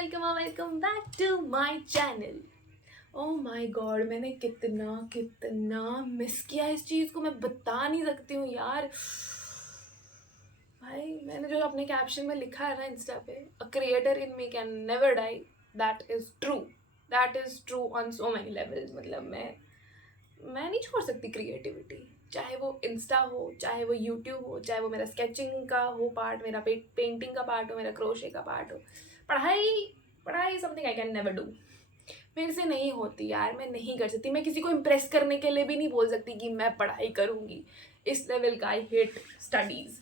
Welcome back to my channel. Oh my god, मैंने कितना कितना मिस किया इस चीज़ को, मैं बता नहीं सकती हूँ यार। भाई मैंने जो अपने कैप्शन में लिखा है ना इंस्टा पे, a creator in me can never die, that is true on so many levels. मतलब मैं नहीं छोड़ सकती क्रिएटिविटी, चाहे वो इंस्टा हो, चाहे वो यूट्यूब हो, चाहे वो मेरा स्केचिंग का हो पार्ट, मेरा पेंटिंग का पार्ट हो, मेरा क्रोशे का पार्ट हो। पढ़ाई पढ़ाई something I can never do, मेरे से नहीं होती यार, मैं नहीं कर सकती। मैं किसी को इम्प्रेस करने के लिए भी नहीं बोल सकती कि मैं पढ़ाई करूँगी, इस लेवल का आई हेट स्टडीज़।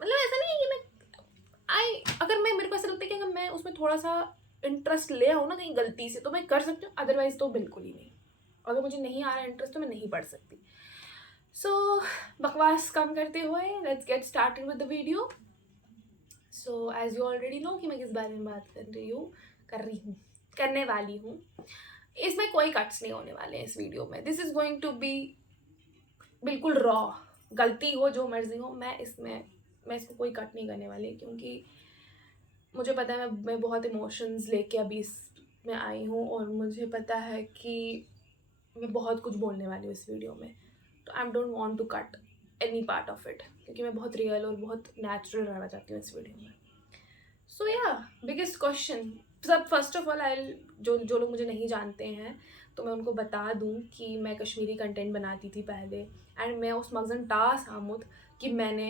मतलब ऐसा नहीं है कि अगर मैं मेरे को ऐसा लगता है कि अगर मैं उसमें थोड़ा सा इंटरेस्ट ले आऊँ ना कहीं गलती से, तो मैं कर सकती हूँ, अदरवाइज तो बिल्कुल ही नहीं। अगर मुझे नहीं आ रहा इंटरेस्ट तो मैं नहीं पढ़ सकती। सो बकवास कम करते हुए let's get started with the video. So as you already know कि मैं किस बारे में बात करने वाली हूँ। इसमें कोई कट्स नहीं होने वाले हैं इस वीडियो में। This is going to be बिल्कुल रॉ। गलती हो जो मर्जी हो, मैं इसको कोई कट नहीं करने वाली, क्योंकि मुझे पता है मैं बहुत इमोशंस लेके अभी इसमें आई हूँ, और मुझे पता है कि मैं बहुत कुछ बोलने वाली हूँ इस वीडियो में। तो I don't want to cut any part of it, क्योंकि मैं बहुत रियल और बहुत नेचुरल रहना चाहती हूँ इस वीडियो में। सो या बिगेस्ट क्वेश्चन, सब फर्स्ट ऑफ ऑल आई जो लोग मुझे नहीं जानते हैं तो मैं उनको बता दूं कि मैं कश्मीरी कंटेंट बनाती थी पहले, एंड मैं उस मगजन टास आमुद कि मैंने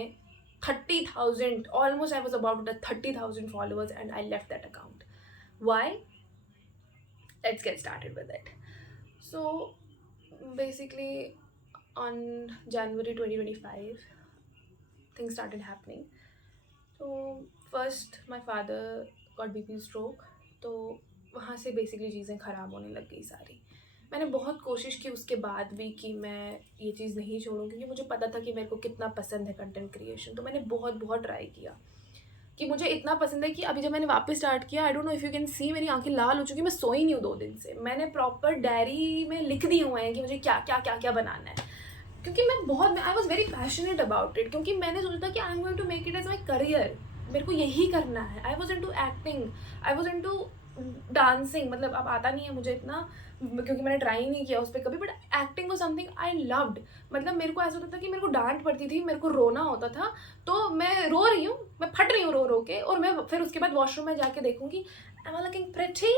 30,000, almost I was about 30,000 followers and I left that account. Why? Let's get started with it. So basically on January 2025 things started happening. So first my father got BP stroke, तो वहाँ से basically चीज़ें ख़राब होने लग गई सारी। मैंने बहुत कोशिश की उसके बाद भी कि मैं ये चीज़ नहीं छोड़ूं, क्योंकि मुझे पता था कि मेरे को कितना पसंद है कंटेंट क्रिएशन। तो मैंने बहुत बहुत ट्राई किया कि मुझे इतना पसंद है कि अभी जब मैंने वापस स्टार्ट किया, I don't know if you can see, मेरी आंखें लाल हो चुकी, मैं सोई नहीं हूँ 2 दिन से। मैंने प्रॉपर डायरी में लिख दिए हुए हैं कि मुझे क्या क्या क्या क्या बनाना है, क्योंकि I was very passionate about it, क्योंकि मैंने सोचा था कि I am going to make it as my career, मेरे को यही करना है। I was into acting, I was into dancing. मतलब अब आता नहीं है मुझे इतना, क्योंकि मैंने ट्राई नहीं किया उस पर कभी, but acting was something I loved. मतलब मेरे को ऐसा होता था कि मेरे को डांट पड़ती थी, मेरे को रोना होता था, तो मैं रो रही हूँ, मैं फट रही हूँ रो रो के, और मैं फिर उसके बाद वॉशरूम में जाके देखूंगी, am I looking pretty,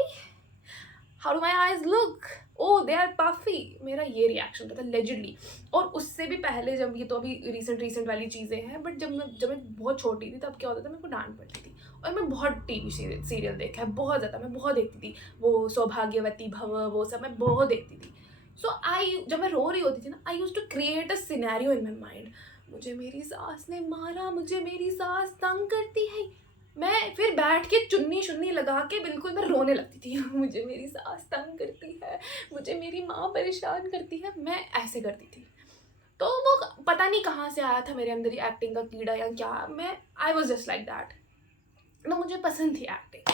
how do my eyes look, oh they are puffy. मेरा ये रिएक्शन था लेजिडली। और उससे भी पहले, जब ये तो अभी रिसेंट वाली चीज़ें हैं, बट जब मैं बहुत छोटी थी तब क्या होता था, मेरे को डांट पड़ती थी। और मैं बहुत टीवी सीरियल देखा है, बहुत ज़्यादा, मैं बहुत देखती थी, वो सौभाग्यवती भव, वो सब मैं बहुत देखती थी। सो जब मैं रो रही होती थी ना, I used to create a scenario in my mind. मुझे मेरी सास ने मारा, मुझे मेरी सास तंग करती है, मैं फिर बैठ के चुन्नी शुन्नी लगा के बिल्कुल मैं रोने लगती थी। मुझे मेरी सास तंग करती है, मुझे मेरी माँ परेशान करती है, मैं ऐसे करती थी। तो वो पता नहीं कहाँ से आया था मेरे अंदर ही एक्टिंग का कीड़ा या क्या, मैं I was just like that ना, मुझे पसंद थी एक्टिंग।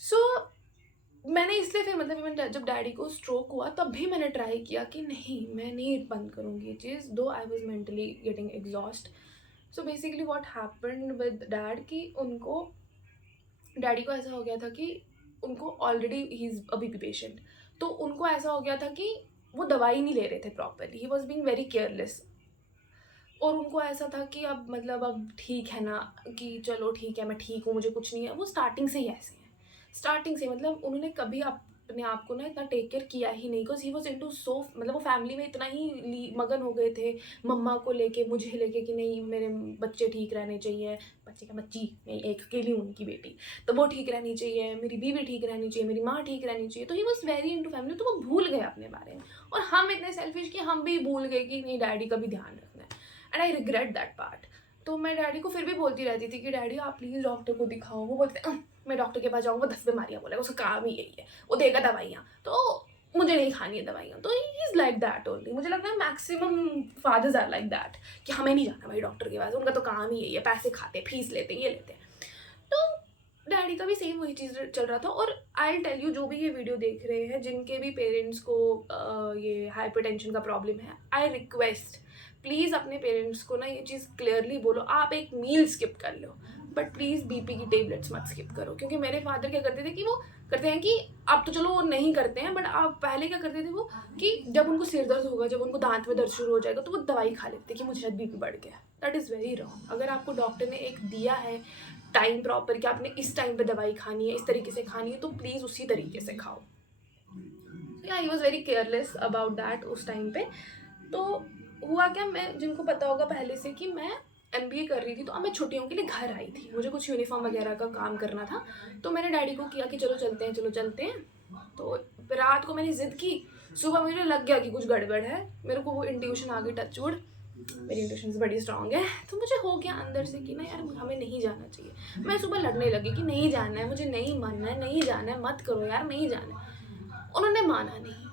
सो मैंने इसलिए फिर मतलब जब डैडी को स्ट्रोक हुआ तब भी मैंने ट्राई किया कि नहीं, मैं नहीं बंद करूँगी ये चीज़, दो I was mentally getting exhaust. So basically what happened with dad कि डैडी को ऐसा हो गया था कि उनको already he is a BP patient, तो उनको ऐसा हो गया था कि वो दवाई नहीं ले रहे थे properly, he was being very careless. और उनको ऐसा था कि अब ठीक है ना, कि चलो ठीक है, मैं ठीक हूँ, मुझे कुछ नहीं है। वो स्टार्टिंग से ही ऐसे हैं, स्टार्टिंग से, मतलब उन्होंने कभी अपने आप को ना इतना टेक केयर किया ही नहीं, because he was into so, मतलब वो फैमिली में इतना ही मगन हो गए थे, मम्मा को लेके, मुझे लेके, कि नहीं मेरे बच्चे ठीक रहने चाहिए, बच्चे का बच्ची नहीं, एक अकेली हूँ उनकी बेटी, तो वो ठीक रहनी चाहिए, मेरी बीवी ठीक रहनी चाहिए, मेरी माँ ठीक रहनी चाहिए। तो he was very into family, तो वो भूल गए अपने बारे में। और हम इतने सेल्फिश कि हम भी भूल गए कि नहीं, डैडी का भी ध्यान रखना है, and I regret that part. तो मैं डैडी को फिर भी बोलती रहती थी कि डैडी आप प्लीज़ डॉक्टर को दिखाओ। वो बोलते मैं डॉक्टर के पास जाऊँगा, 10 बीमारियाँ बोलेगा, उसका काम ही यही है, वो देगा दवाइयाँ, तो मुझे नहीं खानी है दवाइयाँ। तो he is like that only. मुझे लगता है maximum fathers are like that, कि हमें नहीं जाना भाई डॉक्टर के पास, उनका तो काम ही यही है, पैसे खाते, फीस लेते, ये लेते हैं। तो डैडी का भी सेम वही चीज़ चल रहा था। और आई टेल यू, जो भी ये वीडियो देख रहे हैं, जिनके भी पेरेंट्स को ये हाइपरटेंशन का प्रॉब्लम है, आई रिक्वेस्ट प्लीज़ अपने पेरेंट्स को ना ये चीज़ क्लियरली बोलो। आप एक मील स्किप कर लो, बट प्लीज़ बीपी की टेबलेट्स मत स्किप करो, क्योंकि मेरे फादर क्या करते थे कि वो करते हैं कि अब तो चलो वो नहीं करते हैं, बट अब पहले क्या करते थे वो कि जब उनको सिर दर्द होगा, जब उनको दांत में दर्द शुरू हो जाएगा, तो वो दवाई खा लेते कि मुझे शायद बीपी बढ़ गया। That is very wrong. अगर आपको डॉक्टर ने एक दिया है टाइम प्रॉपर कि आपने इस टाइम पे दवाई खानी है, इस तरीके से खानी है, तो प्लीज़ उसी तरीके से खाओ। या he was very careless about that उस टाइम पे। तो हुआ क्या, मैं जिनको पता होगा पहले से कि मैं MBA कर रही थी, तो अब मैं छुट्टियों के लिए घर आई थी, मुझे कुछ यूनिफॉर्म वगैरह का काम करना था। तो मैंने डैडी को किया कि चलो चलते हैं, चलो चलते हैं। तो रात को मैंने ज़िद की, सुबह मुझे लग गया कि कुछ गड़बड़ है, मेरे को वो इंट्यूशन आ गई, टचवुड मेरी इंट्यूशन बड़ी स्ट्रांग है। तो मुझे हो गया अंदर से कि ना यार हमें नहीं जाना चाहिए। मैं सुबह लड़ने लगी कि नहीं जाना है, मुझे नहीं मानना है, नहीं जाना है, मत करो यार, नहीं जाना है। उन्होंने माना नहीं,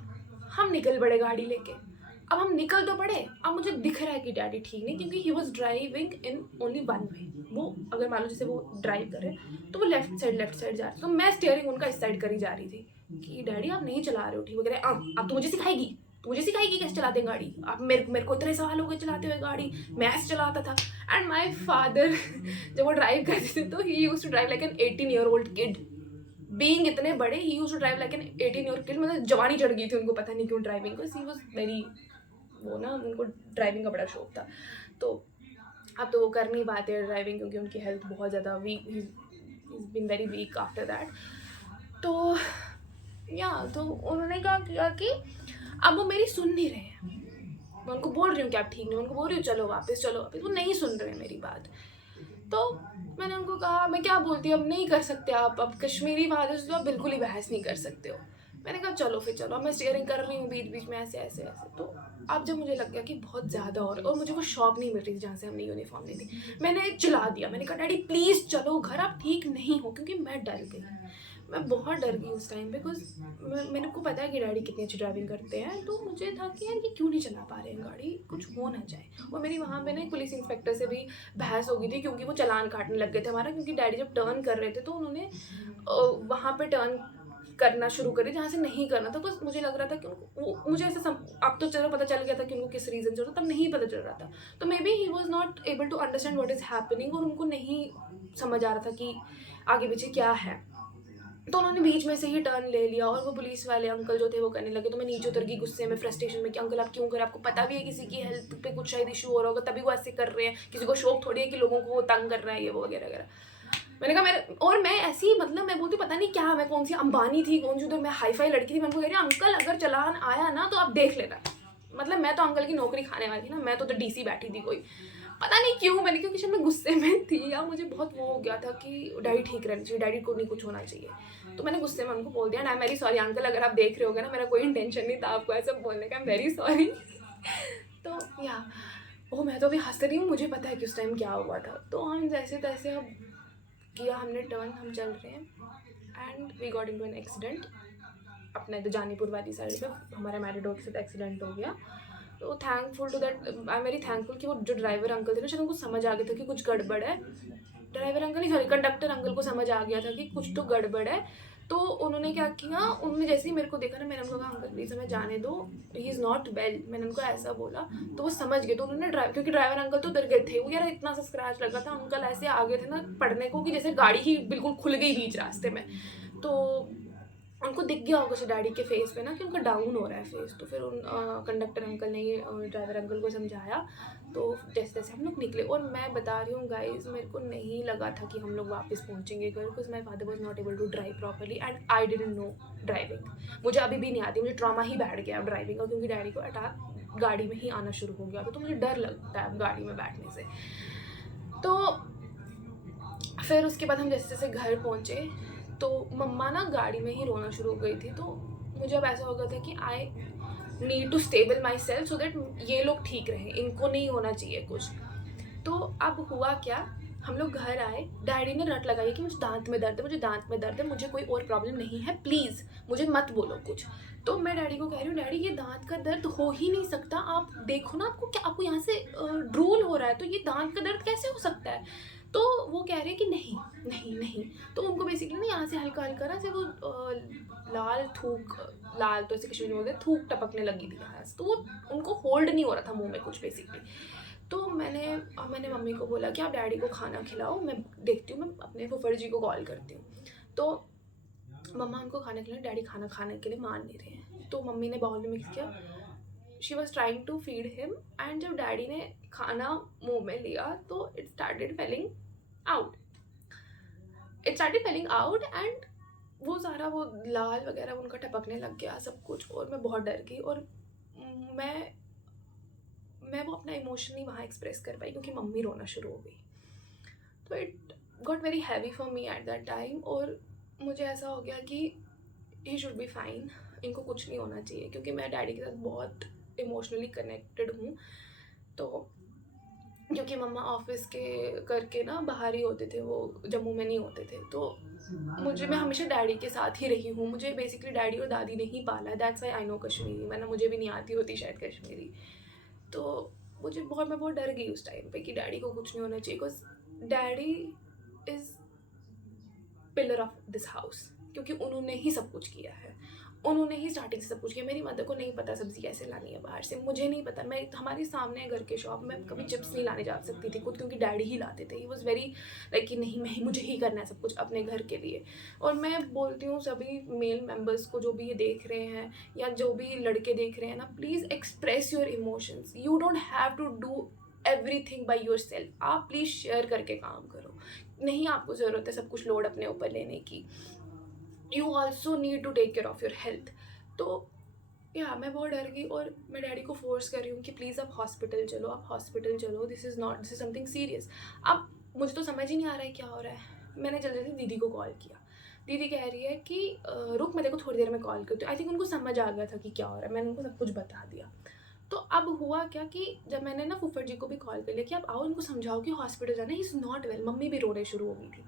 हम निकल पड़े गाड़ी लेके। अब हम निकल तो पड़े, अब मुझे दिख रहा है कि डैडी ठीक नहीं, क्योंकि he was driving in only one way. वो अगर मान लो जैसे वो ड्राइव कर रहे तो वो लेफ्ट साइड जा रहे, तो मैं स्टीयरिंग उनका इस साइड करी जा रही थी कि डैडी आप नहीं चला रहे हो ठीक वगैरह। अब तो मुझे सिखाएगी, तो मुझे सिखाएगी कैसे चलाते हैं गाड़ी। आप मेरे को इतने साल हो गए चलाते हुए गाड़ी, मैं ऐसे चलाता था। एंड माई फादर जब वो ड्राइव करते थे तो he used to drive like an 18-year-old kid. Being इतने बड़े, he used to drive like an 18-year-old kid. मतलब जवानी चढ़ गई थी उनको, पता नहीं क्यों ड्राइविंग को। ही वाज वेरी, वो ना उनको ड्राइविंग का बड़ा शौक था। तो अब तो वो कर नहीं पाते ड्राइविंग, क्योंकि उनकी हेल्थ बहुत ज़्यादा weak, he is been very weak after that. तो या तो उन्होंने क्या किया कि अब वो मेरी सुन नहीं रहे हैं। मैं उनको बोल रही हूँ कि आप ठीक नहीं, उनको बोल रही हूँ चलो वापस, वो नहीं सुन रहे हैं मेरी बात। तो मैंने उनको कहा मैं क्या बोलती, अब नहीं कर सकते आप, अब कश्मीरी भाषा से तो आप बिल्कुल ही बहस नहीं कर सकते हो। मैंने कहा चलो फिर चलो, मैं स्टीयरिंग कर रही हूँ बीच बीच में ऐसे ऐसे ऐसे। तो अब जब मुझे लग गया कि बहुत ज़्यादा और मुझे वो शॉप नहीं मिल रही थी जहाँ से हमने यूनिफॉर्म ली थी, मैंने चिल्ला दिया। मैंने कहा डैडी प्लीज़ चलो घर, आप ठीक नहीं हो। क्योंकि मैं डर गई, मैं बहुत डर गई उस टाइम पे, बिकॉज मेरे को पता है कि डैडी कितनी अच्छी ड्राइविंग करते हैं। तो मुझे था कि यार ये क्यों नहीं चला पा रहे हैं गाड़ी, कुछ हो ना जाए। और मेरी वहाँ पे ना पुलिस इंस्पेक्टर से भी बहस हो गई थी, क्योंकि वो चालान काटने लग गए थे हमारा। क्योंकि डैडी जब टर्न कर रहे थे तो उन्होंने वहाँ पे टर्न करना शुरू करी जहाँ से नहीं करना था। बस मुझे लग रहा था कि उनको मुझे ऐसा अब तो चलो पता चल गया था कि उनको किस रीज़न से होता, तब नहीं पता चल रहा था। तो maybe he was not able to understand what is happening, और उनको नहीं समझ आ रहा था कि आगे पीछे क्या है। तो उन्होंने बीच में से ही टर्न ले लिया, और वो पुलिस वाले अंकल जो थे वो करने लगे। तो मैं नीचे उतर गई गुस्से में, फ्रस्ट्रेशन में कि अंकल आप क्यों कर, आपको पता भी है किसी की हेल्थ पे कुछ शायद इशू हो रहा होगा, तभी वो ऐसे कर रहे हैं। किसी को शौक थोड़ी है कि लोगों को वो तंग कर रहा है, ये वो वगैरह वगैरह। मैंने कहा मेरे, और मैं ऐसी मतलब मैं बोलती पता नहीं क्या, मैं कौन सी अंबानी थी, कौन सी उधर मैं हाईफाई लड़की थी। मैं उनको कह रही अंकल अगर चालान आया ना तो आप देख लेना। मतलब मैं तो अंकल की नौकरी खाने वाली थी ना, मैं तो DC बैठी थी कोई, पता नहीं क्यों मैंने, क्योंकि शायद मैं गुस्से में थी या मुझे बहुत वो हो गया था कि डैडी ठीक रहना चाहिए, डैडी को नहीं कुछ होना चाहिए। तो मैंने गुस्से में उनको बोल दिया, आई एम वेरी सॉरी अंकल, अगर आप देख रहे होगे ना, मेरा कोई इंटेंशन नहीं था आपको ऐसा बोलने का, आई एम वेरी सॉरी। तो या ओ मैं तो अभी हंस रही हूँ, मुझे पता है कि उस टाइम क्या हुआ था। तो हम जैसे तैसे अब किया हमने टर्न, हम चल रहे हैं and we got into an accident. अपने तो जानीपुर वाली साइड पे हमारे मैरिडो के साथ एक्सीडेंट हो गया। तो thankful to that, I am very thankful कि वो जो ड्राइवर अंकल थे ना, शायद उनको समझ आ गया था कि कुछ गड़बड़ है। ड्राइवर अंकल नहीं, सॉरी कंडक्टर अंकल को समझ आ गया था कि कुछ तो गड़बड़ है। तो उन्होंने क्या किया, उन्होंने जैसे ही मेरे को देखा ना, मैंने उनको कहा अंकल प्लीज़ हमें जाने दो, ही इज़ नॉट वेल, मैंने उनको ऐसा बोला। तो वो समझ गए, तो उन्होंने क्योंकि ड्राइवर अंकल तो डर गए थे, वो यार इतना सा स्क्रैच लगा था, अंकल ऐसे आ गए थे ना पढ़ने को कि जैसे गाड़ी ही बिल्कुल खुल गई बीच रास्ते में। तो उनको दिख गया होगा उसे डैडी के फेस पे ना कि उनका डाउन हो रहा है फेस। तो फिर उन कंडक्टर अंकल ने ड्राइवर अंकल को समझाया। तो जैसे जैसे हम लोग निकले, और मैं बता रही हूँ गाइज, मेरे को नहीं लगा था कि हम लोग वापस पहुँचेंगे घर, because my father was not able to drive properly and I didn't know driving. मुझे अभी भी नहीं आती, मुझे ट्रॉमा ही बैठ गया ड्राइविंग का, क्योंकि डैडी को अटैक गाड़ी में ही आना शुरू हो गया था। तो मुझे डर लगता है अब गाड़ी में बैठने से। तो फिर उसके बाद हम जैसे जैसे घर पहुँचे, तो मम्मा ना गाड़ी में ही रोना शुरू हो गई थी। तो मुझे अब ऐसा हो गया था कि I need to stable myself so that ये लोग ठीक रहें, इनको नहीं होना चाहिए कुछ। तो अब हुआ क्या, हम लोग घर आए, डैडी ने रट लगाई कि मुझे दांत में दर्द है, मुझे दांत में दर्द है, मुझे कोई और प्रॉब्लम नहीं है, प्लीज़ मुझे मत बोलो कुछ। तो मैं डैडी को कह रही हूँ डैडी ये दांत का दर्द हो ही नहीं सकता, आप देखो ना, आपको क्या, आपको यहाँ से ड्रूल हो रहा है, तो ये दांत का दर्द कैसे हो सकता है। तो वो कह रहे हैं कि नहीं नहीं नहीं। तो उनको बेसिकली ना यहाँ से हल्का हल्का ना से वो लाल थूक, लाल तो ऐसे कश्मीरी में बोलते हैं, थूक टपकने लगी थी यहाँ से। तो वो उनको होल्ड नहीं हो रहा था मुंह में कुछ बेसिकली। तो मैंने मम्मी को बोला कि आप डैडी को खाना खिलाओ, मैं देखती हूँ, मैं अपने फूफड़ जी को कॉल करती हूँ। तो मम्मा उनको खाना खिलाए, डैडी खाना खाने के लिए मान नहीं रहे हैं। तो मम्मी ने बाउल में मिक्स किया, she was trying to feed him, and जब डैडी ने खाना मुंह में लिया तो it started falling out, and वो सारा वो लाल वगैरह उनका टपकने लग गया सब कुछ, और मैं बहुत डर गई। और मैं वो अपना इमोशन नहीं वहाँ एक्सप्रेस कर पाई क्योंकि मम्मी रोना शुरू हो गई। तो it got very heavy for me at that time, और मुझे ऐसा हो गया कि ही शुड बी फाइन, इनको कुछ नहीं होना चाहिए, क्योंकि मैं डैडी के साथ बहुत इमोशनली कनेक्टेड हूँ। तो क्योंकि मम्मा ऑफिस के करके ना बाहर ही होते थे, वो जम्मू में नहीं होते थे, तो मैं हमेशा डैडी के साथ ही रही हूँ। मुझे बेसिकली डैडी और दादी ने ही पाला, that's why I know Kashmiri, वरना मुझे भी नहीं आती होती शायद कश्मीरी। तो मैं बहुत डर गई उस टाइम पे कि डैडी को कुछ नहीं होना चाहिए, because daddy is pillar of this house, क्योंकि उन्होंने ही सब कुछ किया है, उन्होंने ही स्टार्टिंग से सब कुछ किया। मेरी मदर को नहीं पता सब्ज़ी कैसे लानी है बाहर से, मुझे नहीं पता, मैं हमारे सामने घर के शॉप में कभी चिप्स नहीं लाने जा सकती थी खुद, क्योंकि डैडी ही लाते थे। ही वॉज़ वेरी लाइक कि नहीं मुझे ही करना है सब कुछ अपने घर के लिए। और मैं बोलती हूँ सभी मेल मेम्बर्स को, जो भी ये देख रहे हैं या जो भी लड़के देख रहे हैं ना, please express your emotions, you don't have to do everything by your yourself please share करके काम करो, नहीं आपको ज़रूरत है सब कुछ लोड अपने ऊपर लेने की, you also need to take care of your health. तो या मैं बहुत डर गई, और मैं डैडी को फोर्स कर रही हूँ कि प्लीज़ आप हॉस्पिटल चलो, आप हॉस्पिटल चलो, दिस इज़ समथिंग सीरियस। अब मुझे तो समझ ही नहीं आ रहा है क्या हो रहा है। मैंने जल्दी जल्दी दीदी को कॉल किया, दीदी कह रही है कि रुक, मैं देखो थोड़ी देर में कॉल करती हूँ। आई थिंक उनको समझ आ गया था कि क्या हो रहा है, मैंने उनको सब कुछ बता दिया। तो अब हुआ क्या कि जब मैंने ना फूफड़ जी को भी कॉल कर लिया कि आप आओ, इनको समझाओ कि हॉस्पिटल जाना, he is not well, mummy भी रोने शुरू हो गई थी।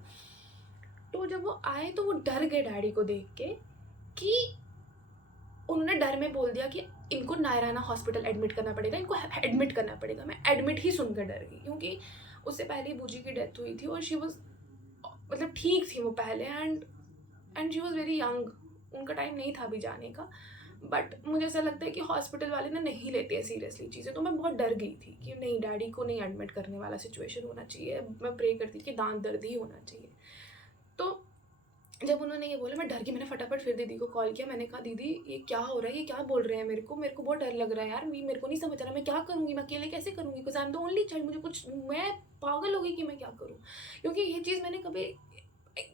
तो जब वो आए तो वो डर गए डैडी को देख के, कि उन्होंने डर में बोल दिया कि इनको नायराना हॉस्पिटल एडमिट करना पड़ेगा, इनको एडमिट करना पड़ेगा। मैं एडमिट ही सुनकर डर गई, क्योंकि उससे पहले बूजी की डेथ हुई थी, और शी वॉज मतलब ठीक थी वो पहले, and she was very young, उनका टाइम नहीं था अभी जाने का। बट मुझे ऐसा लगता है कि हॉस्पिटल वाले ना नहीं लेते हैं सीरियसली चीज़ें। तो मैं बहुत डर गई थी कि नहीं, डैडी को नहीं एडमिट करने वाला सिचुएशन होना चाहिए। मैं प्रे करती थी कि दांत दर्द ही होना चाहिए। तो जब उन्होंने ये बोला, मैं डर गई। मैंने फटाफट फिर दीदी को कॉल किया, मैंने कहा दीदी ये क्या हो रहा है, ये क्या बोल रहे हैं, मेरे को बहुत डर लग रहा है यार, मेरे को नहीं समझ रहा मैं क्या करूँगी, मैं अकेले कैसे करूँगी, because I am the only child. मुझे कुछ, मैं पागल हो गई कि मैं क्या करूँ, क्योंकि ये चीज़ मैंने कभी,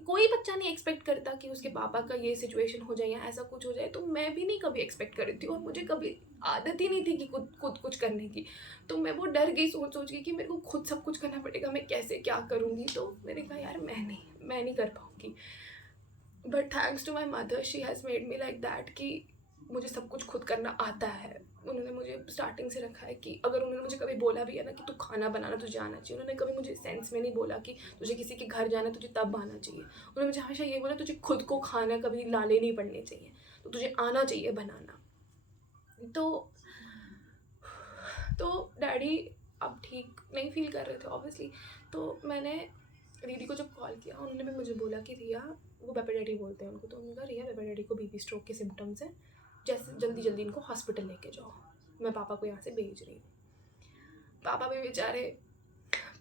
कोई बच्चा नहीं एक्सपेक्ट करता कि उसके पापा का ये सिचुएशन हो जाए या ऐसा कुछ हो जाए। तो मैं भी नहीं कभी एक्सपेक्ट कर रही थी, और मुझे कभी आदत ही नहीं थी कि खुद कुछ करने की। तो मैं वो डर गई सोच के कि मेरे को खुद सब कुछ करना पड़ेगा, मैं कैसे क्या करूँगी। तो मैंने कहा यार मैं नहीं कर पाऊँगी। But thanks to my mother, she has made me like that कि मुझे सब कुछ खुद करना आता है। उन्होंने मुझे स्टार्टिंग से रखा है कि अगर उन्होंने मुझे कभी बोला भी है ना कि तू खाना बनाना तुझे आना चाहिए, उन्होंने कभी मुझे सेंस में नहीं बोला कि तुझे किसी के घर जाना तुझे तब आना चाहिए। उन्होंने मुझे हमेशा ये बोला तुझे खुद को खाना कभी लाले नहीं पड़ने चाहिए, तो तुझे आना चाहिए बनाना। तो डैडी अब ठीक नहीं फील कर रहे थे ऑब्वियसली। तो मैंने दीदी को जब कॉल किया, उन्होंने भी मुझे बोला कि रिया, वो पेपर डैडी बोलते हैं उनको, तो उन्होंने कहा रिया पेपर डैडी को बीपी स्ट्रोक के सिम्टम्स हैं, जैसे जल्दी जल्दी इनको हॉस्पिटल लेके जाओ, मैं पापा को यहाँ से भेज रही हूँ। पापा भी बेचारे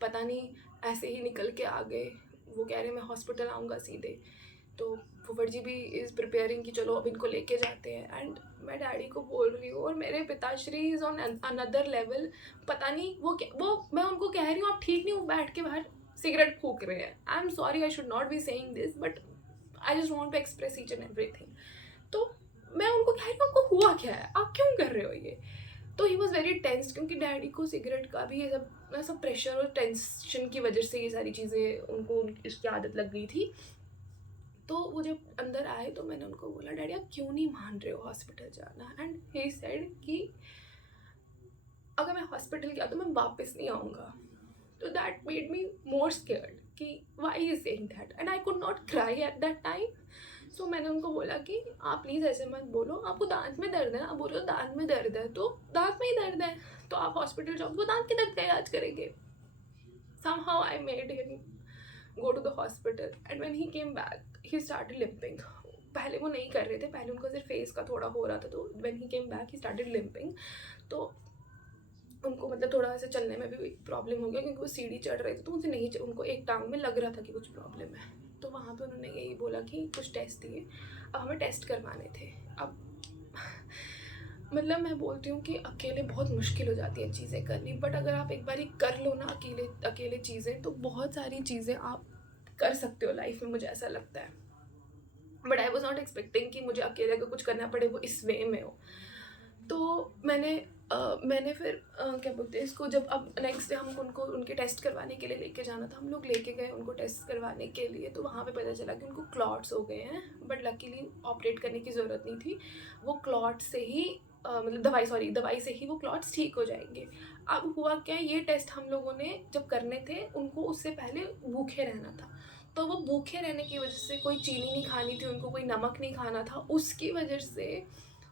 पता नहीं ऐसे ही निकल के आ गए, वो कह रहे मैं हॉस्पिटल आऊँगा सीधे। तो फुफड़ जी भी इज़ प्रिपेयरिंग कि चलो अब इनको लेके जाते हैं, एंड मैं डैडी को बोल रही हूँ, और मेरे पिताश्री इज़ ऑन अनदर लेवल। पता नहीं वो मैं उनको कह रही हूँ आप ठीक नहीं हो, बैठ के बाहर सिगरेट फूक रहे हैं। I am sorry, I should not be saying this, but I just want to express each and everything. तो मैं उनको कह रही हूँ आपको हुआ क्या है, आप क्यों कर रहे हो ये। तो ही वॉज वेरी टेंस्ड, क्योंकि डैडी को सिगरेट का भी ये सब प्रेशर और टेंशन की वजह से ये सारी चीज़ें उनको इसकी आदत लग गई थी। तो वो जब अंदर आए तो मैंने उनको बोला डैडी आप क्यों नहीं मान रहे हो हॉस्पिटल जाना, एंड ही सेड कि अगर मैं हॉस्पिटल गया तो मैं वापस नहीं आऊँगा। तो that made me more scared कि why is saying that, and I could not cry at that time. So मैंने उनको बोला कि आप प्लीज़ ऐसे मत बोलो, आपको दांत में दर्द है ना, आप बोल रहे हो दांत में दर्द है तो दांत में ही दर्द है, तो आप हॉस्पिटल जाओ, वो दांत के दर्द का इलाज करेंगे। somehow I made him go to the hospital, and when he came back he started limping. पहले वो नहीं कर रहे थे, पहले उनको सिर्फ फेस का थोड़ा हो रहा था, तो when he came back he started limping. तो उनको मतलब थोड़ा ऐसे चलने में भी प्रॉब्लम हो गया क्योंकि वो सीढ़ी चढ़ रहे थे, तो उनसे नहीं उनको एक टांग में लग रहा था कि कुछ प्रॉब्लम है। तो वहाँ पे उन्होंने यही बोला कि कुछ टेस्ट दिए, अब हमें टेस्ट करवाने थे। अब मतलब मैं बोलती हूँ कि अकेले बहुत मुश्किल हो जाती है चीज़ें करनी, बट अगर आप एक बारी कर लो ना अकेले अकेले चीज़ें, तो बहुत सारी चीज़ें आप कर सकते हो लाइफ में, मुझे ऐसा लगता है। But I was not expecting कि मुझे अकेले अगर कुछ करना पड़े वो इस वे में हो। तो मैंने फिर क्या बोलते हैं इसको, जब अब नेक्स्ट डे हम उनको उनके टेस्ट करवाने के लिए लेके जाना था, हम लोग लेके गए उनको टेस्ट करवाने के लिए। तो वहाँ पे पता चला कि उनको क्लॉट्स हो गए हैं, बट लकीली ऑपरेट करने की ज़रूरत नहीं थी। वो क्लॉट से ही मतलब दवाई से ही वो क्लॉट्स ठीक हो जाएंगे। अब हुआ क्या, ये टेस्ट हम लोगों ने जब करने थे उनको उससे पहले भूखे रहना था। तो वो भूखे रहने की वजह से, कोई चीनी नहीं खानी थी उनको, कोई नमक नहीं खाना था, उसकी वजह से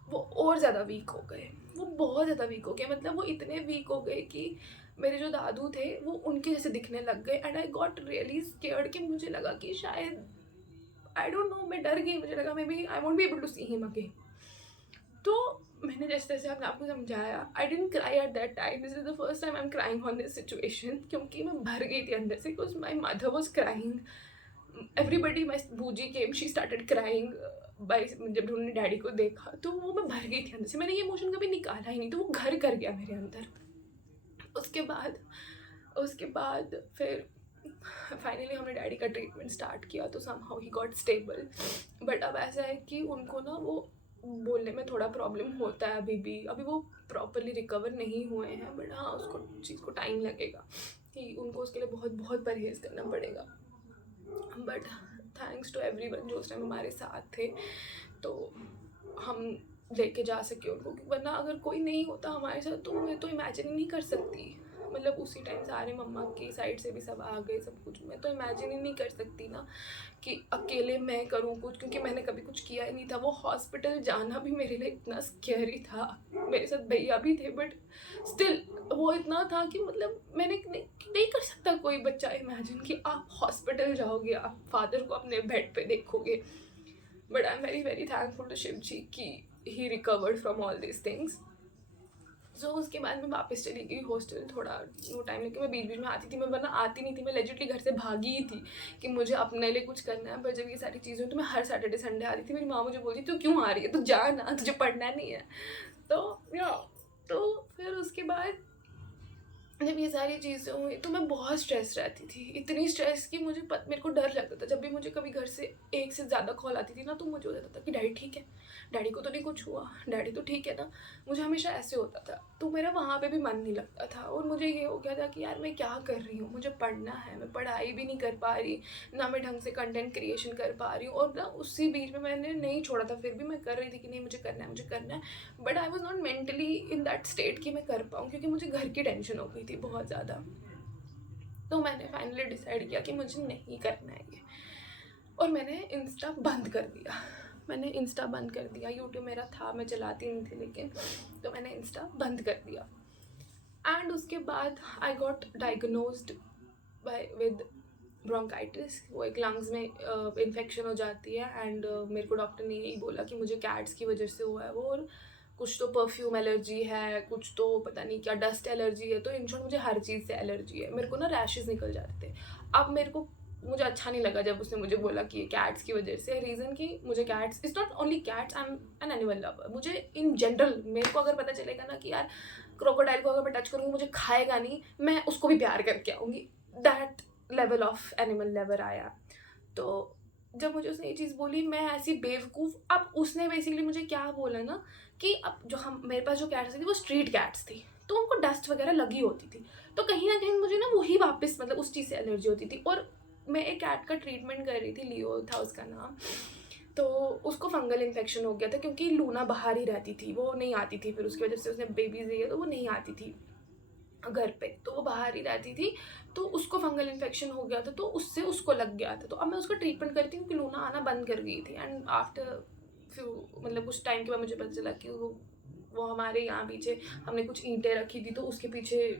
वो और ज़्यादा वीक हो गए। वो बहुत ज़्यादा वीक हो गए, मतलब वो इतने वीक हो गए कि मेरे जो दादू थे वो उनके जैसे दिखने लग गए। And I got really scared कि मुझे लगा कि शायद, आई डोंट नो, मैं डर गई। मुझे लगा maybe I won't be able to see him again. तो मैंने जैसे जैसे अपने आप को समझाया, I didn't cry at that time, this is the first time I am crying on this situation, क्योंकि मैं भर गई थी अंदर से, because my mother was crying, everybody, my बूजी came, she started crying by, जब उन्होंने डैडी को देखा तो वो मैं भर गई थी अंदर से। मैंने ये इमोशन कभी निकाला ही नहीं, तो वो घर कर गया मेरे अंदर। उसके बाद फिर फाइनली हमने डैडी का ट्रीटमेंट स्टार्ट किया, तो somehow he got stable. But अब ऐसा है कि उनको ना वो बोलने में थोड़ा प्रॉब्लम होता है अभी वो प्रॉपरली रिकवर नहीं हुए हैं। बट हाँ, उसको चीज़ को टाइम लगेगा कि उनको उसके लिए बहुत बहुत परहेज़ करना पड़ेगा। बट थैंक्स टू एवरीवन जो उस टाइम हमारे साथ थे, तो हम लेके जा सके उनको। वरना अगर कोई नहीं होता हमारे साथ तो मैं तो इमेजिन ही नहीं कर सकती। मतलब उसी टाइम सारे मम्मा की साइड से भी सब आ गए, सब कुछ। मैं तो इमेजिन ही नहीं कर सकती ना कि अकेले मैं करूँ कुछ, क्योंकि मैंने कभी कुछ किया ही नहीं था। वो हॉस्पिटल जाना भी मेरे लिए इतना स्कैरी था। मेरे साथ भैया भी थे, बट स्टिल वो इतना था कि मतलब मैंने नहीं कर सकता कोई बच्चा इमेजिन कि आप हॉस्पिटल जाओगे, आप फादर को अपने बेड पे देखोगे। But I am very very thankful to Shiv ji कि he recovered from all this things. So उसके बाद मैं वापस चली गई हॉस्टल। थोड़ा वो टाइम लेके मैं बीच बीच में आती थी, मैं वरना आती नहीं थी। मैं लेजिटली घर से भागी ही थी कि मुझे अपने लिए कुछ करना है। पर जब ये सारी चीज़ें हुई तो मैं हर सैटरडे संडे आती थी। मेरी माँ मुझे बोलती तू क्यों आ रही है, तू जा ना, तुझे पढ़ना नहीं है। तो या तो फिर उसके बाद जब ये सारी चीज़ें हुई तो मैं बहुत स्ट्रेस रहती थी, इतनी स्ट्रेस कि मेरे को डर लगता था। जब भी मुझे कभी घर से एक से ज़्यादा कॉल आती थी ना, तो मुझे हो जाता था कि डैडी ठीक है, डैडी को तो नहीं कुछ हुआ, डैडी तो ठीक है ना। मुझे हमेशा ऐसे होता था, तो मेरा वहाँ पे भी मन नहीं लगता था। और मुझे ये हो गया था कि यार मैं क्या कर रही हूँ, मुझे पढ़ना है, मैं पढ़ाई भी नहीं कर पा रही, ना मैं ढंग से कंटेंट क्रिएशन कर पा रही हूँ। और ना उसी बीच में मैंने नहीं छोड़ा था, फिर भी मैं कर रही थी कि नहीं मुझे करना है, मुझे करना है। But I was not mentally in that state कि मैं कर पाऊँ, क्योंकि मुझे घर की टेंशन हो गई थी बहुत ज़्यादा। तो मैंने फाइनली डिसाइड किया कि मुझे नहीं करना है ये, और मैंने इंस्टा बंद कर दिया। यूट्यूब मेरा था, मैं चलाती नहीं थी, लेकिन तो मैंने इंस्टा बंद कर दिया। एंड उसके बाद I got diagnosed with bronchitis. वो एक लंग्स में इन्फेक्शन हो जाती है। एंड मेरे को डॉक्टर ने यही बोला कि मुझे कैट्स की वजह से हुआ है वो, और कुछ तो परफ्यूम एलर्जी है, कुछ तो पता नहीं क्या डस्ट एलर्जी है। तो इन शॉर्ट मुझे हर चीज़ से एलर्जी है। मेरे को ना रैशेज़ निकल जाते थे। अब मुझे अच्छा नहीं लगा जब उसने मुझे बोला कि कैट्स की वजह से। रीज़न कि मुझे cats, it's not only cats, I am an animal lover. मुझे इन जनरल, मेरे को अगर पता चलेगा ना कि यार क्रोकोडाइल को अगर मैं टच करूँगी मुझे खाएगा नहीं, मैं उसको भी प्यार करके आऊँगी। दैट लेवल ऑफ एनिमल लेवर आया। तो जब मुझे उसने ये चीज़ बोली, मैं ऐसी बेवकूफ़। अब उसने बेसिकली मुझे क्या बोला ना कि अब जो हम मेरे पास जो कैट्स थी वो स्ट्रीट कैट्स थी, तो उनको डस्ट वगैरह लगी होती थी। तो कहीं ना कहीं मुझे ना वही वापस मतलब उस चीज़ से एलर्जी होती थी। और मैं एक कैट का ट्रीटमेंट कर रही थी, लियो था उसका नाम। तो उसको फंगल इन्फेक्शन हो गया था, क्योंकि लूना बाहर ही रहती थी, वो नहीं आती थी। फिर उसकी वजह से उसने बेबीज़ दिए तो वो नहीं आती थी घर पे, तो वो बाहर ही रहती थी। तो उसको फंगल इन्फेक्शन हो गया था, तो उससे उसको लग गया था। तो अब मैं उसका ट्रीटमेंट करती हूँ कि लूना आना बंद कर गई थी। एंड आफ्टर फिर मतलब कुछ टाइम के बाद मुझे पता चला कि वो हमारे यहाँ पीछे हमने कुछ ईंटें रखी थी, तो उसके पीछे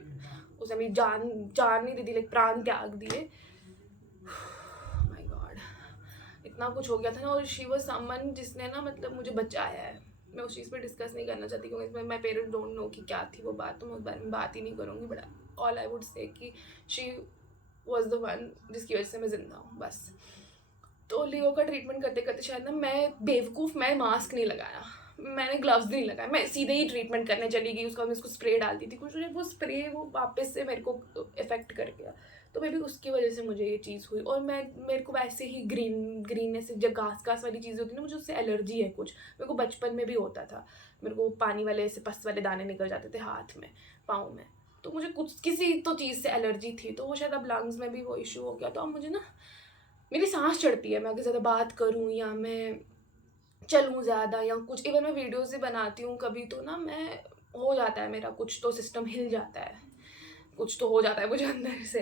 उसने मेरी जान नहीं दी थी, लाइक प्राण त्याग दिए। माय गॉड, इतना कुछ हो गया था ना। और शी वाज समवन जिसने ना मतलब मुझे बचाया है। मैं उस चीज़ पे डिस्कस नहीं करना चाहती क्योंकि इसमें माई पेरेंट्स डोंट नो कि क्या थी वो बात, तो मैं उस बारे में बात ही नहीं करूँगी। But all I would say कि शी वॉज द वन जिसकी वजह से मैं ज़िंदा हूँ बस। तो लियो का ट्रीटमेंट करते करते शायद ना मैं बेवकूफ़, मैं मास्क नहीं लगाया, मैंने ग्लव्स नहीं लगाए, मैं सीधे ही ट्रीटमेंट करने चली गई। उसका मैं उसको स्प्रे डालती थी, कुछ वो स्प्रे वो वापस से मेरे को इफेक्ट कर गया, तो मे बी उसकी वजह से मुझे ये चीज़ हुई। और मेरे को वैसे ही ग्रीननेस जब घास घास वाली चीज़ें होती है ना, मुझे उससे एलर्जी है कुछ। मेरे को बचपन में भी होता था, मेरे को पानी वाले ऐसे पस वाले दाने निकल जाते थे हाथ में, पाँव में, तो मुझे कुछ किसी तो चीज़ से एलर्जी थी, तो वो शायद अब लंग्स में भी वो इशू हो गया। तो अब मुझे ना मेरी सांस चढ़ती है, मैं अगर ज़्यादा बात करूँ या मैं चलूँ ज़्यादा या कुछ, इवन मैं वीडियोज़ भी बनाती हूँ कभी, तो ना मैं हो जाता है मेरा कुछ तो सिस्टम हिल जाता है, कुछ तो हो जाता है मुझे अंदर से।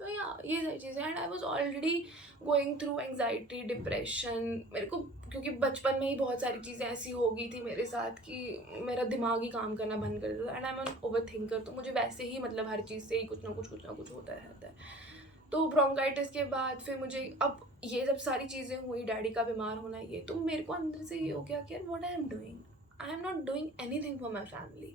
तो या ये सारी चीज़ें, and I was already going through anxiety, depression. मेरे को क्योंकि बचपन में ही बहुत सारी चीज़ें ऐसी हो गई थी मेरे साथ कि मेरा दिमाग ही काम करना बंद कर देता था, and I am an overthinker, तो मुझे वैसे ही मतलब हर चीज़ से ही कुछ ना कुछ होता रहता है। तो ब्रोंकाइटिस के बाद फिर मुझे अब ये जब सारी चीज़ें हुई, डैडी का बीमार होना, ये तो मेरे को अंदर से ये हो गया कि यार what I am not doing anything for my family.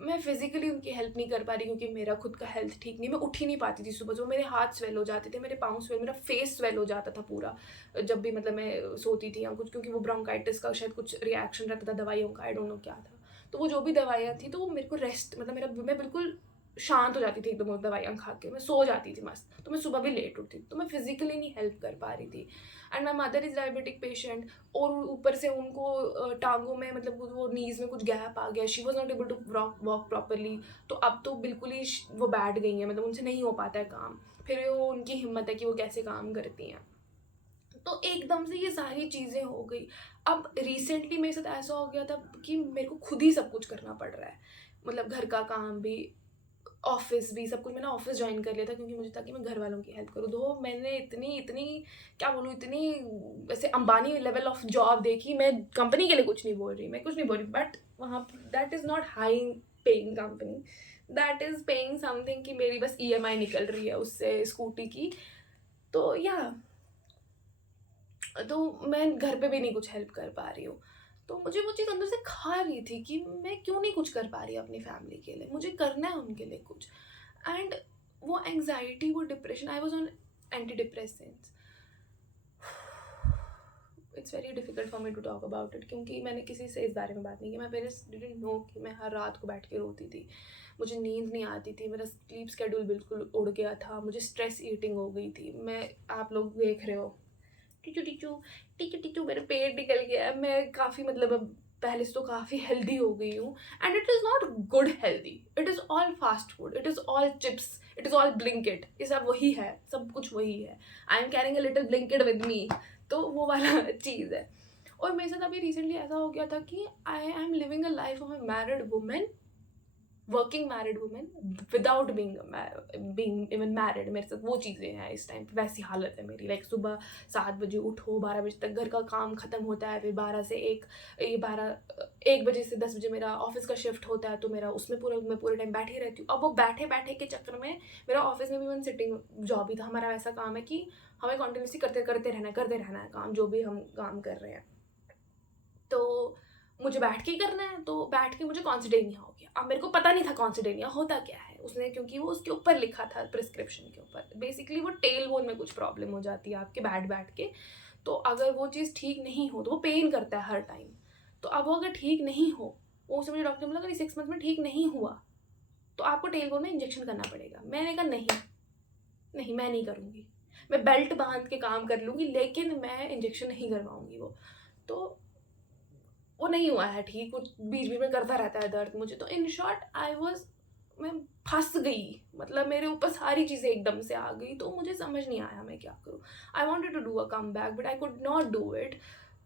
मैं फिजिकली उनकी हेल्प नहीं कर पा रही क्योंकि मेरा खुद का हेल्थ ठीक नहीं, मैं उठ ही नहीं पाती थी सुबह सुबह, मेरे हाथ स्वेल हो जाते थे, मेरे पाँव स्वेल, मेरा फेस स्वेल हो जाता था पूरा जब भी मतलब मैं सोती थी या कुछ, क्योंकि वो ब्रोंकाइटिस का शायद कुछ रिएक्शन रहता था दवाइयों का, आई डोंट नो क्या था। तो वो जो भी दवाइयाँ थी तो वो मेरे को रेस्ट, मतलब मैं बिल्कुल शांत हो जाती थी एकदम, वो दवाइयाँ खा के मैं सो जाती थी मस्त, तो मैं सुबह भी लेट उठती थी, तो मैं फिजिकली नहीं हेल्प कर पा रही थी। And my mother is diabetic patient, और ऊपर से उनको टांगों में मतलब वो नीज़ में कुछ गैप आ गया, she was not able to walk properly. तो अब तो बिल्कुल ही वो बैठ गई हैं, मतलब उनसे नहीं हो पाता है काम, फिर वो उनकी हिम्मत है कि वो कैसे काम करती हैं। तो एकदम से ये सारी चीज़ें हो गई। अब रिसेंटली मेरे साथ ऐसा हो गया था कि मेरे को खुद ही सब कुछ करना पड़ रहा है, मतलब घर का काम भी, ऑफ़िस भी, सब कुछ। मैंने ऑफ़िस जॉइन कर लिया था क्योंकि मुझे था कि मैं घर वालों की हेल्प करूँ। दो मैंने इतनी इतनी क्या बोलूँ, इतनी वैसे अंबानी लेवल ऑफ़ जॉब देखी, मैं कंपनी के लिए कुछ नहीं बोल रही, मैं कुछ नहीं बोल रही, बट वहाँ that is not high paying company, that is paying something कि मेरी बस ईएमआई निकल रही है उससे स्कूटी की। तो या तो मैं घर पे भी नहीं कुछ हेल्प कर पा रही हूँ। तो मुझे वो चीज़ अंदर से खा रही थी कि मैं क्यों नहीं कुछ कर पा रही अपनी फैमिली के लिए, मुझे करना है उनके लिए कुछ। एंड वो एंग्जाइटी, वो depression, I was on antidepressants. It's very difficult for me to talk about it क्योंकि मैंने किसी से इस बारे में बात नहीं की। माई पेरेंट्स डिडंट नो कि मैं हर रात को बैठ के रोती थी, मुझे नींद नहीं आती थी, मेरा स्लीप स्केड्यूल बिल्कुल उड़ गया था, मुझे स्ट्रेस ईटिंग हो गई थी। मैं, आप लोग देख रहे हो, टीचू टीचू टीचू टीचू मेरा पेट निकल गया है, मैं काफ़ी मतलब अब पहले से तो काफ़ी हेल्दी हो गई हूँ। And it is not good healthy, it is all fast food, it is all chips, it is all Blinkit, ये सब वही है, सब कुछ वही है। I am carrying a little Blinkit with me, तो वो वाला चीज़ है। और मेरे साथ अभी रिसेंटली ऐसा हो गया था कि I M living a life of a married women, working married women, without being even married. मेरे साथ वो चीज़ें हैं इस टाइम पे, वैसी हालत है मेरी। लाइक सुबह 7 बजे उठो, 12 बजे तक घर का काम ख़त्म होता है, फिर 12 से 1, ये 1 बजे से 10 बजे मेरा ऑफिस का शिफ्ट होता है, तो मेरा उसमें मैं पूरे टाइम बैठी रहती हूँ। अब वो बैठे बैठे के चक्कर में मेरा ऑफिस में भी वन सिटिंग जॉब ही था। हमारा वैसा काम है कि हमें कॉन्टिन्यूसली करते रहना है काम, जो भी हम काम कर रहे हैं। तो मुझे बैठ के ही करना है, तो बैठ के मुझे कॉन्सिडेनिया हो गया। अब मेरे को पता नहीं था कॉन्सिडेनिया होता क्या है, उसने क्योंकि वो उसके ऊपर लिखा था प्रिस्क्रिप्शन के ऊपर। बेसिकली वो टेल बोन में कुछ प्रॉब्लम हो जाती है आपके बैठ बैठ के, तो अगर वो चीज़ ठीक नहीं हो तो वो पेन करता है हर टाइम। तो अब वो अगर ठीक नहीं हो, वो उससे मुझे डॉक्टर ने बोला अगर 6 मंथ में ठीक नहीं हुआ तो आपको टेल बोन में इंजेक्शन करना पड़ेगा। मैंने कहा नहीं, नहीं मैं नहीं करूँगी, मैं बेल्ट बांध के काम कर लूँगी, लेकिन मैं इंजेक्शन नहीं करवाऊँगी तो वो नहीं हुआ है ठीक, कुछ बीच बीच में करता रहता है दर्द मुझे। तो इन शॉर्ट मैं फंस गई, मतलब मेरे ऊपर सारी चीज़ें एकदम से आ गई, तो मुझे समझ नहीं आया मैं क्या करूँ। I wanted to do a comeback but I could not do it.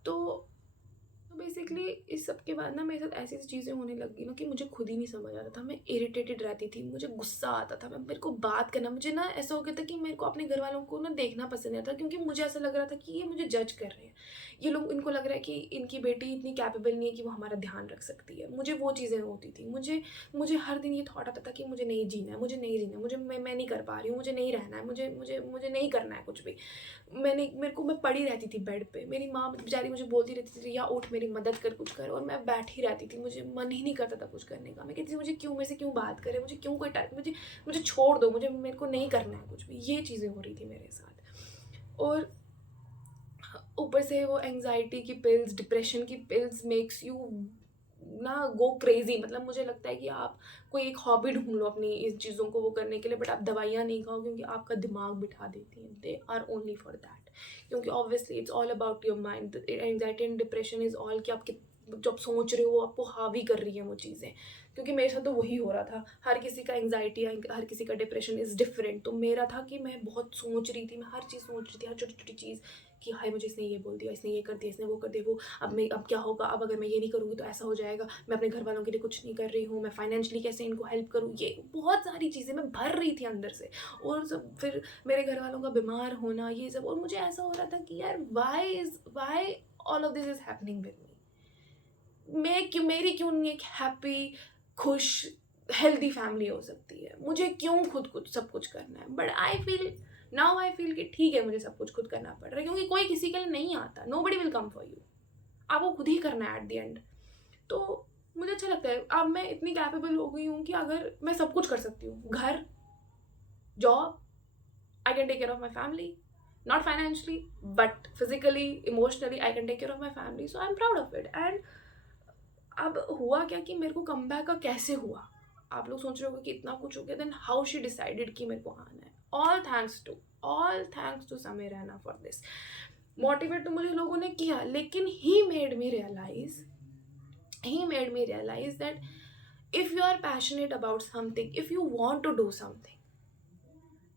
तो बेसिकली इस सब के बाद ना मेरे साथ ऐसी ऐसी चीज़ें होने लग गई ना कि मुझे खुद ही नहीं समझ आता था। मैं इरिटेटेड रहती थी, मुझे गुस्सा आता था, मेरे को बात करना, मुझे ना ऐसा हो गया था कि मेरे को अपने घर वालों को ना देखना पसंद नहीं आता, क्योंकि मुझे ऐसा लग रहा था कि ये मुझे जज कर रहे हैं, ये लोग, इनको लग रहा है कि इनकी बेटी इतनी कैपेबल नहीं है कि वो हमारा ध्यान रख सकती है। मुझे वो चीज़ें होती थी, मुझे हर दिन ये थॉट आता था कि मुझे नहीं जीना है, मुझे नहीं जीना है, मैं नहीं कर पा रही हूँ, मुझे नहीं रहना है, मुझे नहीं करना है कुछ भी। मैं पड़ी रहती थी बेड पे, मेरी माँ बेचारी मुझे बोलती रहती थी या उठ मेरे मेरी मदद कर, कुछ कर, और मैं बैठी रहती थी, मुझे मन ही नहीं करता था कुछ करने का। मैं कहती थी मुझे क्यों, मेरे से क्यों बात करे, मुझे क्यों कोई टाइप, मुझे छोड़ दो, मेरे को नहीं करना है कुछ भी। ये चीज़ें हो रही थी मेरे साथ। और ऊपर से वो एंग्जाइटी की पिल्स, डिप्रेशन की पिल्स मेक्स यू ना गो क्रेजी। मतलब मुझे लगता है कि आप कोई एक हॉबी ढूंढ लो अपनी इस चीज़ों को वो करने के लिए, बट आप दवाइयाँ नहीं खाओ, क्योंकि आपका दिमाग बिठा देती हैं। They are only for that, क्योंकि obviously it's all about your mind. Anxiety and depression is all कि आप जो आप सोच रहे हो वो आपको हावी कर रही है वो चीज़ें। क्योंकि मेरे साथ तो वही हो रहा था। हर किसी का एंग्जाइटी, हर किसी का डिप्रेशन इज़ डिफरेंट। तो मेरा था कि मैं बहुत सोच रही थी, मैं हर चीज़ सोच रही थी, हर छोटी छोटी चीज़ कि हाय मुझे इसने ये बोल दिया, इसने ये कर दिया, इसने वो कर दिया, वो अब क्या होगा, अब अगर मैं ये नहीं करूँगी तो ऐसा हो जाएगा, मैं अपने घर वालों के लिए कुछ नहीं कर रही हूँ, मैं फाइनेंशियली कैसे इनको हेल्प करूँ, ये बहुत सारी चीज़ें मैं भर रही थी अंदर से। और सब फिर मेरे घर वालों का बीमार होना, ये सब, और मुझे ऐसा हो रहा था कि यार why all of this is happening with me. मेरी क्यों नहीं एक हैप्पी, खुश, हेल्दी फैमिली हो सकती है? मुझे क्यों खुद सब कुछ करना है? बट आई फील कि ठीक है, मुझे सब कुछ खुद करना पड़ रहा है, क्योंकि कोई किसी के लिए नहीं आता। Nobody will come for you, आपको खुद ही करना है एट द एंड। तो मुझे अच्छा लगता है, अब मैं इतनी कैपेबल हो गई हूँ कि अगर मैं सब कुछ कर सकती हूँ, घर, job, I can take care of my family, not financially but physically, emotionally I can take care of my family, so I'm proud of it. And अब हुआ क्या कि मेरे को कमबैक का कैसे हुआ, आप लोग सोच रहे होगे कि इतना कुछ हो गया, देन हाउ शी डिसाइडेड कि मेरे को आना है। All thanks to Sameer Raina for this. Motivate तो मुझे लोगों ने किया, लेकिन he made me realise that if you are passionate about something, if you want to do something,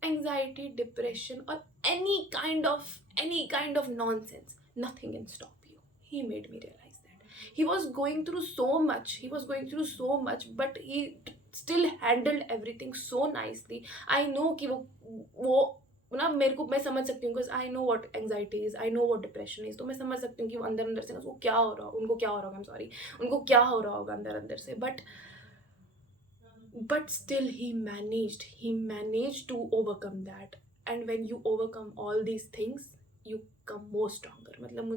anxiety, depression, or any kind of nonsense, nothing can stop you. He made me realize that. He was going through so much, but he still handled everything so nicely. I know कि वो ना मेरे को, मैं समझ सकती हूँ, because I know what anxiety is, I know what depression is. तो मैं समझ सकती हूँ कि वो अंदर से उसको क्या हो रहा होगा, उनको क्या हो रहा होगा, I'm sorry, उनको क्या हो रहा होगा अंदर से, but still he managed to overcome that. And when you overcome all these things, you come more stronger. मतलब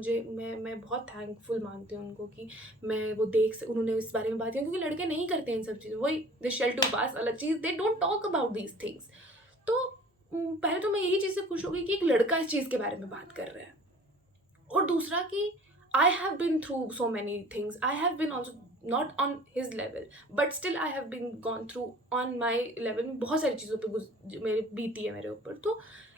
मैं बहुत थैंकफुल मानती हूँ उनको कि मैं वो उन्होंने इस बारे में बात की, क्योंकि लड़के नहीं करते इन सब चीज़ें। वही दे शेल टू पास अलग चीज़, they don't talk about these things. तो पहले तो मैं यही चीज़ से खुश हो गई कि एक लड़का इस चीज़ के बारे में बात कर रहा है, और दूसरा कि I have been through so many things. I have been also not on his level, but still I have been gone through on my level. बहुत सारी चीज़ों पे मेरे बीती है मेरे ऊपर। तो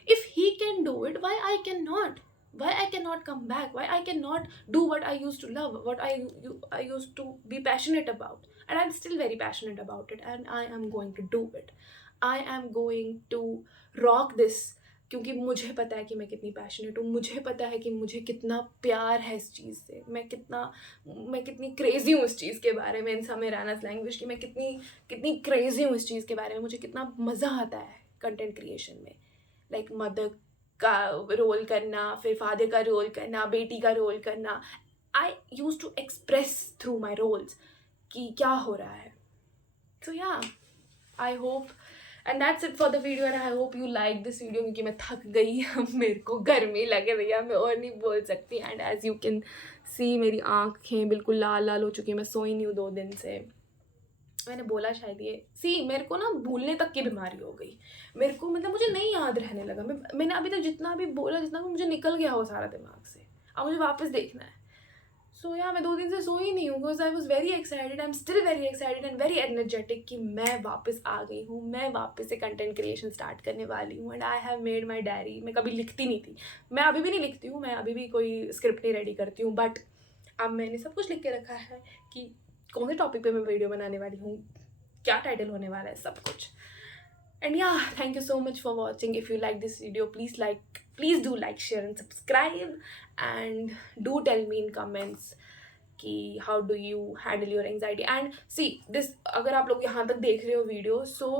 if he can do it, why I cannot? Why I cannot come back? Why I cannot do what I used to love, what I used to be passionate about? And I'm still very passionate about it, and I am going to do it. I am going to rock this, क्योंकि मुझे पता है कि मैं कितनी passionate हूँ, मुझे पता है कि मुझे कितना प्यार है इस चीज़ से, मैं कितनी क्रेज़ी हूँ इस चीज़ के बारे में, इन समीर रैना's लैंग्वेज की मैं कितनी क्रेज़ी हूँ इस चीज़ के बारे में। मुझे कितना मज़ा आता है कंटेंट क्रिएशन में, लाइक मदर का रोल करना, फिर फादर का रोल करना, बेटी का रोल करना। I used to express through my roles कि क्या हो रहा है। So yeah, I hope and that's it for the video, and I hope you like this video, क्योंकि मैं थक गई, मेरे को गर्मी लगे भैया, मैं और नहीं बोल सकती। And as you can see मेरी आँखें बिल्कुल लाल हो चुकी हैं, मैं सोई नहीं हूँ 2 दिन से। मैंने बोला शायद ये मेरे को ना भूलने तक की बीमारी हो गई। मेरे को मतलब मुझे नहीं याद रहने लगा। मैंने अभी तक जितना भी बोला, जितना भी मुझे निकल गया वो सारा दिमाग से, अब मुझे वापस देखना है। सो या, मैं 2 दिन से सोई नहीं हूँ, because I was very excited, I am still very excited and very energetic कि मैं वापस आ गई हूँ, मैं वापस से कंटेंट क्रिएशन स्टार्ट करने वाली हूँ। And I have made my diary. मैं कभी लिखती नहीं थी, मैं अभी भी नहीं लिखती हूँ, मैं अभी भी कोई स्क्रिप्ट नहीं रेडी करती हूँ, बट अब मैंने सब कुछ लिख के रखा है कि कौन से टॉपिक पे मैं वीडियो बनाने वाली हूँ, क्या टाइटल होने वाला है, सब कुछ। And yeah, thank you so much for watching. If you like this video, please do like, share and subscribe, and do tell me in comments कि how do you handle your anxiety. And see this, अगर आप लोग यहाँ तक देख रहे हो video, so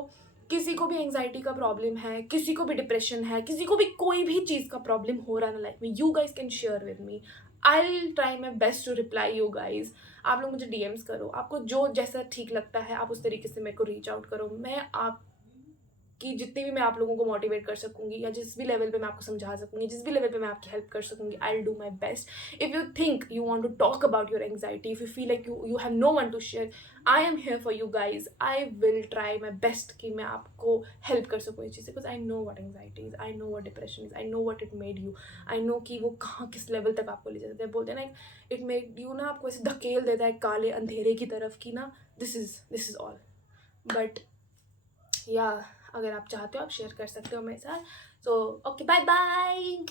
किसी को भी एंग्जाइटी का प्रॉब्लम है, किसी को भी डिप्रेशन है, किसी को भी कोई भी चीज़ का प्रॉब्लम हो रहा है ना लाइफ में, you guys can share with me. I will try my best to reply you guys. आप लोग मुझे DMs करो, आपको जो जैसा ठीक लगता है आप उस तरीके से मेरे को रीच आउट करो। मैं आप कि जितनी भी मैं आप लोगों को मोटिवेट कर सकूँगी या जिस भी लेवल पे मैं आपको समझा सकूँगी, जिस भी लेवल पे मैं आपकी हेल्प कर सकूँगी, I will do my best. If you think you want to talk about your anxiety, if you feel like you have no one to share, I am here for you guys. I will try my best कि मैं आपको help कर सकूँ इस चीज़ से, because I know what anxiety is, I know what depression is, I know what it made you. I know कि वो कहाँ किस लेवल तक आपको ले जाते हैं. बोलते हैं ना, इट मेड यू ना, आपको ऐसे धकेल देता है काले अंधेरे की तरफ कि ना दिस इज़ ऑल. बट या अगर आप चाहते हो आप शेयर कर सकते हो मेरे साथ. So okay, bye bye.